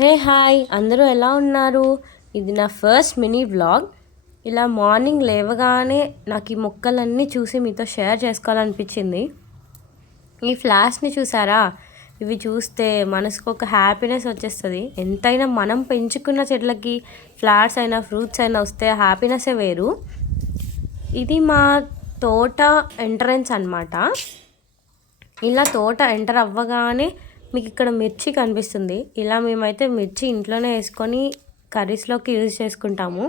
Hey hi అందరూ ఎలా ఉన్నారు? ఇది నా ఫస్ట్ మినీ వ్లాగ్. ఇలా మార్నింగ్ లేవగానే నాకు ఈ మొక్కలన్నీ చూసి మీతో షేర్ చేసుకోవాలనిపించింది. ఈ ఫ్లవర్స్ని చూసారా? ఇవి చూస్తే మనసుకు ఒక హ్యాపీనెస్ వచ్చేస్తుంది. ఎంతైనా మనం పెంచుకున్న చెట్లకి ఫ్లవర్స్ అయినా ఫ్రూట్స్ అయినా వస్తే హ్యాపీనెస్సే వేరు. ఇది మా తోట ఎంట్రన్స్ అన్నమాట. ఇలా తోట ఎంటర్ అవ్వగానే మీకు ఇక్కడ మిర్చి కనిపిస్తుంది. ఇలా మేమైతే మిర్చి ఇంట్లోనే వేసుకొని కర్రీస్లోకి యూజ్ చేసుకుంటాము.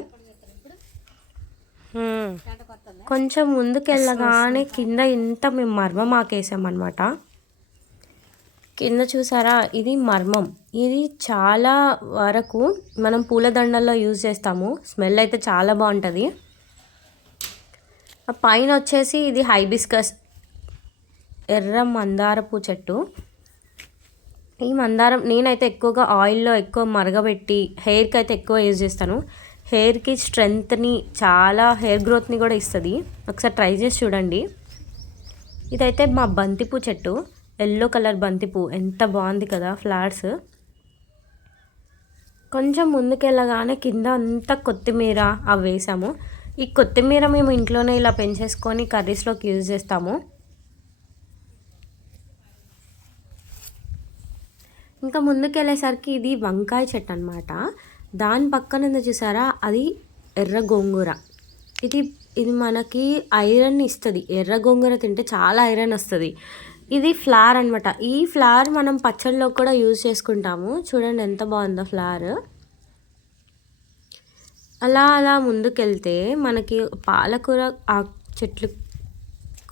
కొంచెం ముందుకు వెళ్ళగానే కింద ఇంత మేము మర్మం ఆకేసామన్నమాట. కింద చూసారా, ఇది మర్మం. ఇది చాలా వరకు మనం పూలదండల్లో యూజ్ చేస్తాము. స్మెల్ అయితే చాలా బాగుంటుంది. పైన వచ్చేసి ఇది హైబిస్కస్ ఎర్ర మందారపు చెట్టు. ఈ మందారం నేనైతే ఎక్కువగా ఆయిల్లో ఎక్కువ మరగబెట్టి హెయిర్కి అయితే ఎక్కువ యూజ్ చేస్తాను. హెయిర్కి స్ట్రెంగ్త్ని, చాలా హెయిర్ గ్రోత్ని కూడా ఇస్తుంది. ఒకసారి ట్రై చేసి చూడండి. ఇదైతే మా బంతిపూ చెట్టు, ఎల్లో కలర్ బంతిపూ. ఎంత బాగుంది కదా ఫ్లవర్స్. కొంచెం ముందుకెళ్ళగానే కింద అంతా కొత్తిమీర అవి వేసాము. ఈ కొత్తిమీర మేము ఇంట్లోనే ఇలా పెంచేసుకొని కర్రీస్లోకి యూజ్ చేస్తాము. ఇంకా ముందుకెళ్ళేసరికి ఇది వంకాయ చెట్టు అనమాట. దాని పక్కన చూసారా, అది ఎర్ర గోంగూర. ఇది మనకి ఐరన్ ఇస్తుంది. ఎర్ర గోంగూర తింటే చాలా ఐరన్ వస్తుంది. ఇది ఫ్లవర్ అనమాట. ఈ ఫ్లవర్ మనం పచ్చడిలో కూడా యూజ్ చేసుకుంటాము. చూడండి ఎంత బాగుందో ఫ్లవర్. అలా ముందుకెళ్తే మనకి పాలకూర ఆ చెట్లు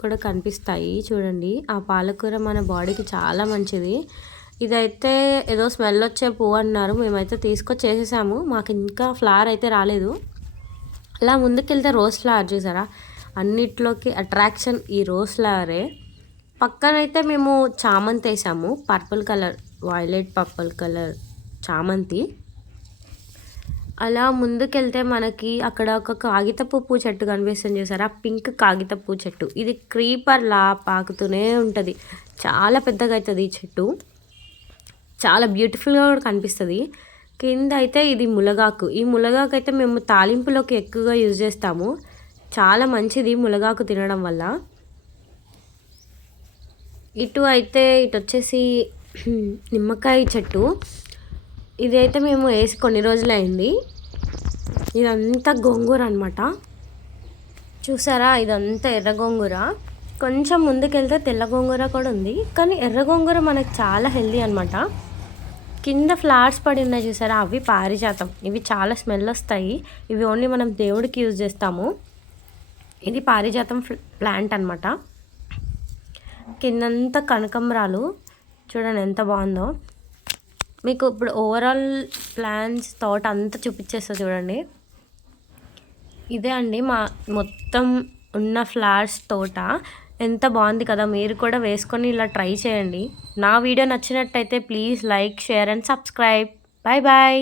కూడా కనిపిస్తాయి. చూడండి, ఆ పాలకూర మన బాడీకి చాలా మంచిది. ఇదైతే ఏదో స్మెల్ వచ్చే పువ్వు అన్నారు. మేమైతే తీసుకొచ్చి చేసేసాము. మాకు ఇంకా ఫ్లవర్ అయితే రాలేదు. అలా ముందుకెళ్తే రోజ్ ఫ్లవర్ చూసారా, అన్నిట్లోకి అట్రాక్షన్ ఈ రోజ్ ఫ్లవరే. పక్కనైతే మేము చామంతి వేసాము. Purple colour, violet purple colour చామంతి. అలా ముందుకెళ్తే మనకి అక్కడ ఒక కాగితపు చెట్టు కనిపిస్తుంది చూసారా, పింక్ కాగితపు చెట్టు. ఇది క్రీపర్లా పాకుతూనే ఉంటుంది. చాలా పెద్దగా అవుతుంది ఈ చెట్టు. చాలా బ్యూటిఫుల్గా కూడా కనిపిస్తుంది. కింద అయితే ఇది ములగాకు. ఈ ములగాకు అయితే మేము తాలింపులోకి ఎక్కువగా యూజ్ చేస్తాము. చాలా మంచిది ములగాకు తినడం వల్ల. ఇటు వచ్చేసి నిమ్మకాయ చెట్టు. ఇది అయితే మేము వేసి కొన్ని రోజులైంది. ఇదంతా గోంగూర అనమాట. చూసారా, ఇదంతా ఎర్ర గోంగూర. కొంచెం ముందుకెళ్తే తెల్ల గోంగూర కూడా ఉంది. కానీ ఎర్ర గోంగూర మనకు చాలా హెల్దీ అనమాట. కింద ఫ్లవర్స్ పడి ఉన్నాయి చూసారా, అవి పారిజాతం. ఇవి చాలా స్మెల్ వస్తాయి. ఇవి ఓన్లీ మనం దేవుడికి యూజ్ చేస్తాము. ఇది పారిజాతం ప్లాంట్ అనమాట. కిందంతా కనకంబరాలు. చూడండి ఎంత బాగుందో. మీకు ఇప్పుడు ఓవరాల్ ప్లాంట్స్ తోట అంతా చూపించేస్తా చూడండి. ఇదే అండి మా మొత్తం ఉన్న ఫ్లవర్స్ తోట. ఎంత బాగుంది కదా. మీరు కూడా వేసుకొని ఇలా ట్రై చేయండి. నా వీడియో నచ్చినట్టయితే please like, share and subscribe. Bye bye.